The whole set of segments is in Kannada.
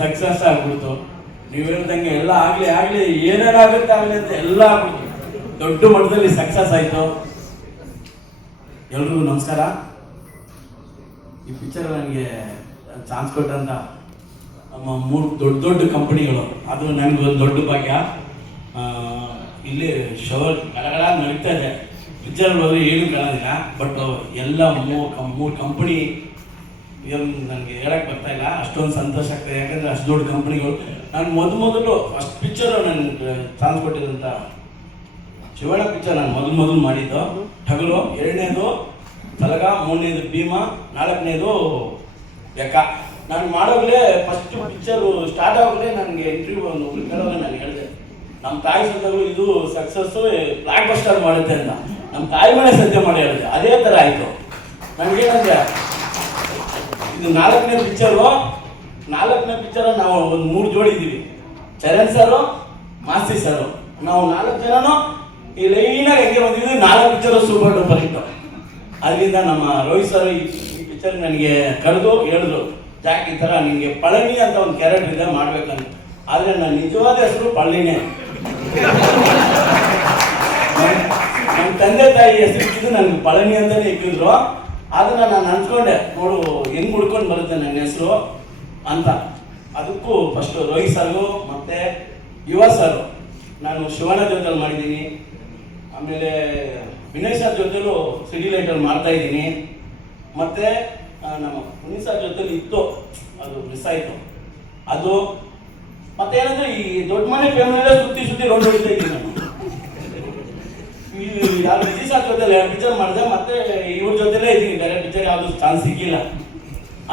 ಸಕ್ಸಸ್ ಆಗ್ಬಿಡ್ತು. ನೀವು ಹೇಳ್ದಂಗೆ ಎಲ್ಲ ಆಗಲಿ, ಆಗ್ಲಿ ಏನೇನಾಗುತ್ತೆ ಆಗಲಿ ಅಂತ ಎಲ್ಲ ದೊಡ್ಡ ಮಟ್ಟದಲ್ಲಿ ಸಕ್ಸಸ್ ಆಯ್ತು. ಎಲ್ರಿಗೂ ನಮಸ್ಕಾರ. ಈ ಪಿಕ್ಚರ್ ನನಗೆ ಚಾನ್ಸ್ ಕೊಟ್ಟಂತ ನಮ್ಮ ಮೂರು ದೊಡ್ಡ ದೊಡ್ಡ ಕಂಪನಿಗಳು ಅದು ನನಗೆ ಒಂದು ದೊಡ್ಡ ಭಾಗ್ಯ. ಇಲ್ಲಿ ಶವರ್ ಗಡಗಡ ನಡೀತಾ ಇದೆ. ಪಿಕ್ಚರ್ ಏನು ಕಾಣೋದಿಲ್ಲ. ಬಟ್ ಎಲ್ಲ ಮೂರು ಮೂರು ಕಂಪನಿ ಏನು ನನಗೆ ಹೇಳಕ್ಕೆ ಬರ್ತಾ ಇಲ್ಲ. ಅಷ್ಟೊಂದು ಸಂತೋಷ ಆಗ್ತದೆ ಯಾಕಂದರೆ ಅಷ್ಟು ದೊಡ್ಡ ಕಂಪ್ನಿಗಳು ನಾನು ಮೊದಲು ಮೊದಲು ಫಸ್ಟ್ ಪಿಕ್ಚರ್ ನನಗೆ ಚಾನ್ಸ್ ಕೊಟ್ಟಿದ್ದಂಥ ಶಿವಳ ಪಿಕ್ಚರ್ ನಾನು ಮೊದಲು ಮೊದಲು ಮಾಡಿದ್ದು. ಟಗಲು ಎರಡನೇದು, ತಲಗ, ಮೂರನೇದು ಭೀಮ, ನಾಲ್ಕನೇದು ಬೆಕ್ಕ ನಾನು ಮಾಡೋಗ್ಲೇ ಫಸ್ಟ್ ಪಿಕ್ಚರು ಸ್ಟಾರ್ಟ್ ಆಗೋಗ್ಲೇ ನನಗೆ ಇಂಟರ್ವ್ಯೂ ಕೇಳೋವಾಗ ನಾನು ಹೇಳಿದೆ ನಮ್ಮ ತಾಯಿ ಸದ್ಯಗಳು ಇದು ಸಕ್ಸಸ್ಸು ಬ್ಲಾಕ್ ಬಸ್ಟರ್ ಮಾಡುತ್ತೆ ಅಂತ. ನಮ್ಮ ತಾಯಿ ಮನೆ ಸದ್ಯ ಮಾಡಿ ಹೇಳಿದೆ. ಅದೇ ಥರ ಆಯಿತು. ನನಗೇನಂದ್ರೆ ಇದು ನಾಲ್ಕನೇ ಪಿಕ್ಚರು ನಾಲ್ಕನೇ ಪಿಕ್ಚರ್ ನಾವು ಒಂದು ಮೂರು ಜೋಡಿ ಇದ್ದೀವಿ. ಚರಣ್ ಸರು ಮಾಸ್ತಿ ಸರು ನಾವು ನಾಲ್ಕು ಜನನು ಈ ಲೈನಾಗಿ ಹೆಂಗೆ ಬಂದಿದ್ವಿ ನಾಲ್ಕು ಪಿಕ್ಚರು ಸೂಪರ್ ಡೂಪರ್ ಇತ್ತು ಅಲ್ಲಿಂದ ನಮ್ಮ ರೋಹಿತ್ ಸರ್ ಈ ಪಿಕ್ಚರ್ ನನಗೆ ಕರೆದು ಹೇಳಿದ್ರು, ಜಾಕ್, ಈ ಥರ ನಿಮಗೆ ಪಳನಿ ಅಂತ ಒಂದು ಕ್ಯಾರೆಕ್ಟರ್ ಇದೆ, ಮಾಡ್ಬೇಕಂತ. ಆದರೆ ನನ್ನ ನಿಜವಾದ ಹೆಸರು ಪಳ್ಳಿನೇ ನಮ್ಮ ತಂದೆ ತಾಯಿ ಹೆಸರು ಇಟ್ಟಿದ್ದು ನನಗೆ ಪಳನಿ ಅಂತಲೇ ಇಟ್ಟಿದ್ರು. ಅದನ್ನ ನಾನು ಅನ್ಕೊಂಡೆ, ನೋಡು, ಹೆಂಗ್ ಹುಡ್ಕೊಂಡು ಬರುತ್ತೆ ನನ್ನ ಹೆಸರು ಅಂತ. ಅದಕ್ಕೂ ಫಸ್ಟ್ ರೋಹಿತ್ ಸರ್ಗು ಮತ್ತೆ ಯುವ ಸರ್ ನಾನು ಶಿವಣ್ಣ ಜೊತೆಲಿ ಮಾಡಿದ್ದೀನಿ. ಆಮೇಲೆ ವಿನಯ್ ಸರ್ ಜೊತೆಲೂ ಸಿಟಿ ಲೈಟಲ್ಲಿ ಮಾಡ್ತಾ ಇದ್ದೀನಿ. ಮತ್ತೆ ನಮ್ಮ ಪುನೀತ್ ಸರ್ ಜೊತೆಲಿ ಇತ್ತು. ಅದು ಮಿಸ್ ಆಯಿತು. ಅದು, ಮತ್ತೆ ಏನಂದ್ರೆ ಈ ದೊಡ್ಡ ಮನೆ ಫ್ಯಾಮಿಲಿ ಸುತ್ತಿ ಸುತ್ತಿ ರೌಂಡ್ ಹೊಡಿತಾ ಇದ್ದೀನಿ ಯಾರು ಬಿಸಿ ಜೊತೆ ಎರಡು ಪಿಕ್ಚರ್ ಮಾಡಿದೆ ಮತ್ತೆ ಇವ್ರ ಜೊತೆಲೇ ಇದ್ದೀನಿ. ಬೇರೆ ಪಿಕ್ಚರ್ ಯಾವುದು ಚಾನ್ಸ್ ಸಿಕ್ಕಿಲ್ಲ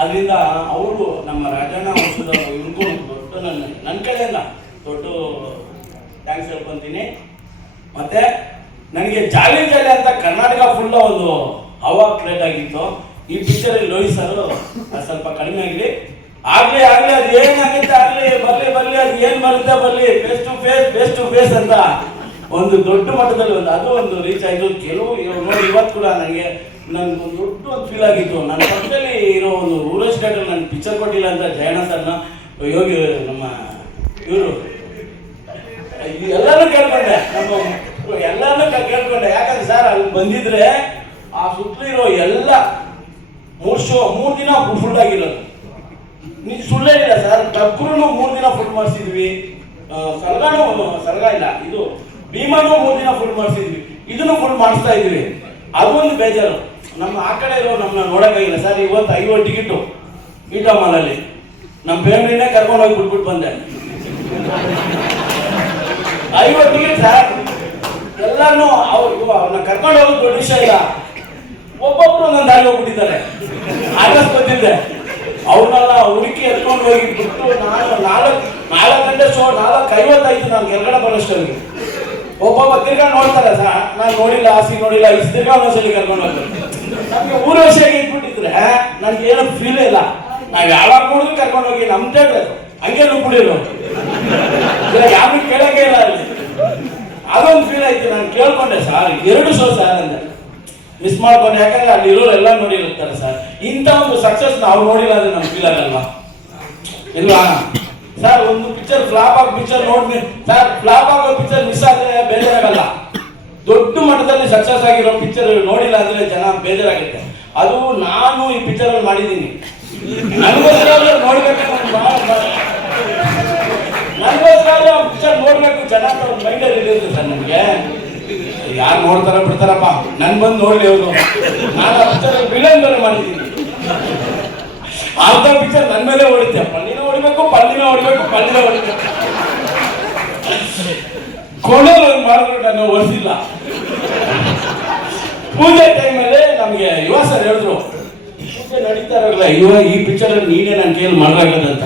ಅದರಿಂದ ಅವರು ನಮ್ಮ ರಾಜಣ್ಣ ಔಷಧ ಇವ್ರಿಗೂ ದೊಡ್ಡ ನನ್ನ ನನ್ನ ಕಡೆಯಿಂದ ದೊಡ್ಡ ಥ್ಯಾಂಕ್ಸ್ ಹೇಳ್ಕೊಂತೀನಿ. ಮತ್ತೆ ನನಗೆ ಜಾಲಿ ಜಾಲಿ ಅಂತ ಕರ್ನಾಟಕ ಫುಲ್ಲ ಒಂದು ಹವಾ ಕ್ರಿಯೇಟ್ ಆಗಿತ್ತು. ಈ ಪಿಕ್ಚರಲ್ಲಿ ಲೋಹಿತ್ ಸರ್ ಸ್ವಲ್ಪ ಕಡಿಮೆ ಆಗಲಿ. ಆಗಲಿ, ಆಗ್ಲಿ, ಅದು ಏನಾಗುತ್ತೆ ಆಗ್ಲಿ, ಬರಲಿ, ಬರ್ಲಿ, ಅದು ಏನು ಬರುತ್ತೆ, ಬರ್ಲಿ face to face face to face ಅಂತ. ಒಂದು ದೊಡ್ಡ ಮಟ್ಟದಲ್ಲಿ ಒಂದು ಅದು ಒಂದು ರೀಚ್ ಆಯಿತು. ಕೆಲವು ನೋಡಿ ಇವತ್ತು ಕೂಡ ನನಗೆ ಒಂದು ದೊಡ್ಡ ಒಂದು ಫೀಲ್ ಆಗಿತ್ತು. ನನ್ನ ಪಕ್ಕದಲ್ಲಿ ಇರೋ ಒಂದು ರೂರಲ್ ಸ್ಟೇಟಲ್ಲಿ ನನ್ನ ಪಿಕ್ಚರ್ ಕೊಟ್ಟಿಲ್ಲ ಅಂತ ಜಯಣ್ಣ ಸರ್ನ ಯೋಗಿ ನಮ್ಮ ಇವರು. ಎಲ್ಲಾನು ಕೇಳ್ಕೊಂಡೆ. ನಮ್ಮ ಎಲ್ಲಾನು ಕೇಳ್ಕೊಂಡೆ. ಯಾಕಂದ್ರೆ ಸರ್ ಅಲ್ಲಿ ಬಂದಿದ್ರೆ ಆ ಸುತ್ತಲೂ ಇರೋ ಎಲ್ಲ ಮೂರು ಶೋ ಮೂರು ದಿನ ಫುಲ್ ಆಗಿರೋದು. ನೀ ಸುಳ್ಳೇ ಇಲ್ಲ ಸರ್ ಟಗ್ರು ಮೂರ್ ದಿನ ಫುಲ್ ಮಾಡಿಸಿದ್ವಿ. ಸಲಗಾನು ಸಲಗ ಇಲ್ಲ. ಇದು ಭೀಮನು ಮೂರು ಫುಲ್ ಮಾಡಿಸಿದ್ವಿ. ಇದನ್ನು ಫುಲ್ ಮಾಡಿಸ್ತಾ ಇದ್ವಿ ಅದೊಂದು ಬೇಜಾರು. ನಮ್ಮ ಆ ಕಡೆ ಇರೋ ನಮ್ಮನ್ನ ನೋಡೋಕ್ಕಾಗಿಲ್ಲ ಸರ್, ಇವತ್ತು ಐವತ್ತು ಟಿಕೆಟು ಮೀಟಾ ಮಾಲಲ್ಲಿ ನಮ್ಮ ಫ್ಯಾಮಿಲಿನೇ ಕರ್ಕೊಂಡು ಹೋಗಿ ಬಿಟ್ಬಿಟ್ಟು ಬಂದೆ. ಐವತ್ತು ಟಿಕೆಟ್ ಸರ್. ಎಲ್ಲಾನು ಅವ್ರು ಅವ್ರನ್ನ ಕರ್ಕೊಂಡು ಹೋಗೋದು ದೊಡ್ಡ ವಿಷಯ ಇಲ್ಲ. ಒಬ್ಬೊಬ್ರು ಒಂದೊಂದು ದಾರಿ ಹೋಗ್ಬಿಟ್ಟಿದ್ದಾರೆ. ಆಗಸ್ ಬಂದಿದ್ದೆ ಅವ್ರನ್ನೆಲ್ಲ ಹುಡುಕಿ ಎತ್ಕೊಂಡು ಹೋಗಿ ಬಿಟ್ಟು ನಾನು ನಾಲ್ಕು ನಾಲ್ಕು ಗಂಟೆ ಸೋ ನಾಲ್ಕು ಐವತ್ತಾಯ್ತು ನಾನು ಕೆಳಗಡೆ ಬರೋಷ್ಟೊಂದು ಒಬ್ಬೊಬ್ಬ ತಿರ್ಗಾ ನೋಡ್ತಾರೆ ಸರ್ ನಾನು ನೋಡಿಲ್ಲ ಆಸಿ ನೋಡಿಲ್ಲ ಇಷ್ಟು ತಿರ್ಗಾ ಒಂದೊಂದ್ಸಲಿ ಕರ್ಕೊಂಡು ಹೋಗ್ತಾರೆ. ನಮ್ಗೆ ಊರ ವರ್ಷ ಇಟ್ಬಿಟ್ಟಿದ್ರೆ ನನ್ಗೆ ಏನೋ ಫೀಲ್ ಇಲ್ಲ. ನಾವ್ ಯಾವಾಗ ನೋಡಿದ್ರು ಕರ್ಕೊಂಡು ಹೋಗಿ, ನಮ್ ಥಿಯೇಟರ್ ಹಂಗೆ ನುಗ್ಬಿಡಿರು ಯಾರು ಕೇಳಕ್ಕೆ ಇಲ್ಲ ಅಲ್ಲಿ. ಅದೊಂದು ಫೀಲ್ ಆಯ್ತು, ನಾನು ಕೇಳ್ಕೊಂಡೆ ಸರ್ ಎರಡು ಶೋ ಸರ್ ಅಂದ್ರೆ ಮಿಸ್ ಮಾಡ್ಕೊಂಡೆ, ಯಾಕಂದ್ರೆ ಅಲ್ಲಿ ಇರೋರು ಎಲ್ಲ ನೋಡಿರುತ್ತಾರೆ ಸರ್ ಇಂಥ ಒಂದು ಸಕ್ಸಸ್ ನಾವು ನೋಡಿಲ್ಲ ಅಂದ್ರೆ ನಮ್ಗೆ ಫೀಲ್ ಆಗಲ್ವಾ? ಇಲ್ವಾ? ಸರ್ ಒಂದು ಪಿಕ್ಚರ್ ಫ್ಲಾಪ್ ಆಗ ಪಿಕ್ಚರ್ ನೋಡಿ ಸರ್ ಫ್ಲಾಪ್ ಆಗೋ ಪಿಕ್ಚರ್ ಮಿಸ್ ಆದ್ರೆ ಬೇಜಾರಾಗಲ್ಲ. ದೊಡ್ಡ ಮಟ್ಟದಲ್ಲಿ ಸಕ್ಸಸ್ ಆಗಿರೋ ಪಿಕ್ಚರ್ ನೋಡಿಲ್ಲ ಅಂದ್ರೆ ಜನ ಬೇಜಾರಾಗುತ್ತೆ. ಅದು ನಾನು ಈ ಪಿಕ್ಚರ್ ಅಲ್ಲಿ ಮಾಡಿದ್ದೀನಿ. ಚೆನ್ನಾಗಿ ಮೈಂಡಲ್ಲಿ ಇರೋದು ಸರ್ ನನಗೆ ಯಾರು ನೋಡ್ತಾರ ಬಿಡ್ತಾರಪ್ಪ. ನನ್ ಬಂದು ನೋಡಿ ಅವರು. ನಾನು ಆ ಪಿಕ್ಚರ್ ವಿಲನ್ ಮಾಡಿದ್ದೀನಿ. ಅರ್ಧ ಪಿಕ್ಚರ್ ನನ್ನ ಮೇಲೆ ಹೊಡಿತೆ ಪಳ್ಳಿನ ಹೊಡಿಬೇಕು ಪಲ್ಲಿನ ಹೊಡಿಬೇಕು ಪಲ್ಲಿನ ಹೊಡಿಬೇಕು ಒಂದು ಮಾಡಿದ್ರು ನಾನು ಒಲಿಸಿಲ್ಲ ಪೂಜೆ ಟೈಮಲ್ಲಿ ನಮಗೆ ಯುವ ಸರ್ ಹೇಳಿದ್ರು, ಪೂಜೆ ನಡೀತಾ ಇರೋಲ್ಲ ಯುವ ಈ ಪಿಕ್ಚರ್ ನೀನೇ ನನ್ನ ಕೈಯಲ್ಲಿ ಮಾಡಲಾಗದಂತ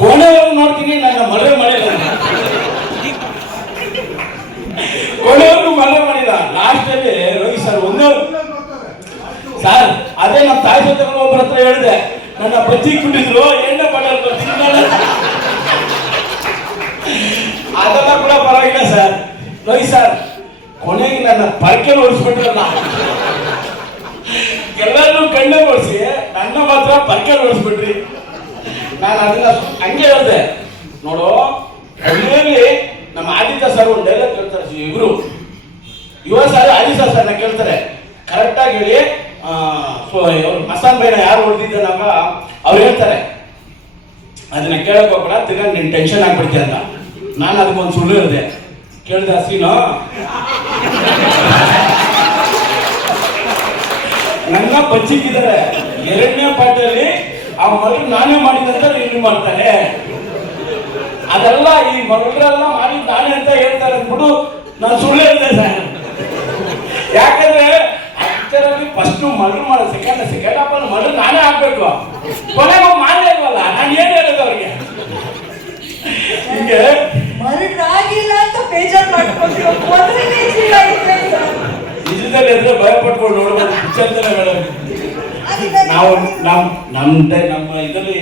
ಕೊನೆಯವ್ರು ನೋಡ್ತೀನಿ, ನನ್ನ ಮದುವೆ ಮಾಡಿಲ್ಲ ಕೊನೆವರೆಗೂ ಮದುವೆ ಮಾಡಿಲ್ಲ. ಲಾಸ್ಟ್ ಅಲ್ಲಿ ರೋಹಿತ್ ಸರ್ ಒಂದು ಸರ್, ಅದೇ ನಮ್ಮ ತಾಯಿ ಜೊತೆ ಒಬ್ಬರ ಹತ್ರ ಹೇಳಿದೆ. ನನ್ನ ಬಜ್ಜಿ ಕುಟ್ಟಿದ್ರು ಎಣ್ಣೆ ಅದೆಲ್ಲ ಕೂಡ ಪರವಾಗಿಲ್ಲ, ಸರ್. ರೋಹಿತ್ ಸರ್, ಕೊನೆಗೆ ನನ್ನ ಪರಕೆ ಓಡಿಸ್ಬಿಟ್ರಲ್ಲ ಎಲ್ಲರೂ ಕಣ್ಣೆ ಓಡಿಸಿ ನನ್ನ ಮಾತ್ರ ಪರಕೆ ನೋಡಿಸ್ಬಿಟ್ರಿ. ನಾನು ಅದನ್ನ ಹಂಗೆ ಹೇಳಿದೆ. ನೋಡು, ಕೊನೆಯಲ್ಲಿ ನಮ್ಮ ಆದಿತ್ಯ ಸರ್ ಒಂದು ಡೈಲಾಗ್ ಕೇಳ್ತಾರೆ ಇವರು. ಯುವ ಸರ್ ಆದಿತ್ಯ ಸರ್ನ ಕೇಳ್ತಾರೆ. ಕರೆಕ್ಟಾಗಿ ಹೇಳಿ ಮಸಾನ್ ಬೇಡ ಯಾರು ಹೇಳ್ತಾರೆ ಅದನ್ನ ಕೇಳಕ್ ಹೋಗ್ಬೇಡ, ತಿರ್ಗಾ ನೀನು ಟೆನ್ಷನ್ ಆಗ್ಬಿಡ್ತೀಯ ಅಂತ. ನಾನು ಅದಕ್ಕೊಂದು ಸುಳ್ಳು ಹೇಳಿದೆ. ಕೇಳ್ದ ಸೀನು ನನ್ನ ಬಚ್ಚಿಕ್ಕಿದ್ದಾರೆ ಎರಡನೇ ಪಾಠದಲ್ಲಿ ಆ ಮಗಳು ನಾನೇ ಮಾಡಿದಂತ ಇನ್ನು ಮಾಡ್ತಾನೆ. ಅದೆಲ್ಲ ಈ ಮರಳೆಲ್ಲ ಮಾಡಿ ನಾನೇ ಅಂತ ಹೇಳ್ತಾರೆ ಅಂದ್ಬಿಟ್ಟು ನಾನು ಸುಳ್ಳು ಹೇಳಿದೆ ಸರ್ ಯಾಕಂದ್ರೆ ಅಕ್ಷರಲ್ಲಿ ಫಸ್ಟ್ ಮಗಳು ಮಾಡೋ ಸೆಕೆಂಡ್ ಸೆಕೆಂಡ್ ಅಪ್ಪ ಮಗಳು ನಾನೇ ಹಾಕ್ಬೇಕು. ಕೊನೆಗೆ ಮಾಡಿ ನಾನು ಏನು ಹೇಳೋದು ಅವ್ರಿಗೆ? ಹಿಂಗೆ? ಮರಳಾಗಿಲ್ಲ ಅಂತ ಬೇಜಾರು ಮಾಡ್ಕೊಂಡು ಮೊದಲನೇ ಜೀವ ಇದೆ ಸರ್. ನಿಜದಲ್ಲಿ ಎದ್ರೆ ಭಯ ಪಟ್ಕೊಂಡು ನೋಡ್ಬೋದು ಚಂದನ ಮೇಡಮ್ ನಾವು ನಮ್ ನಮ್ ನಮ್ಮ ಇದರಲ್ಲಿ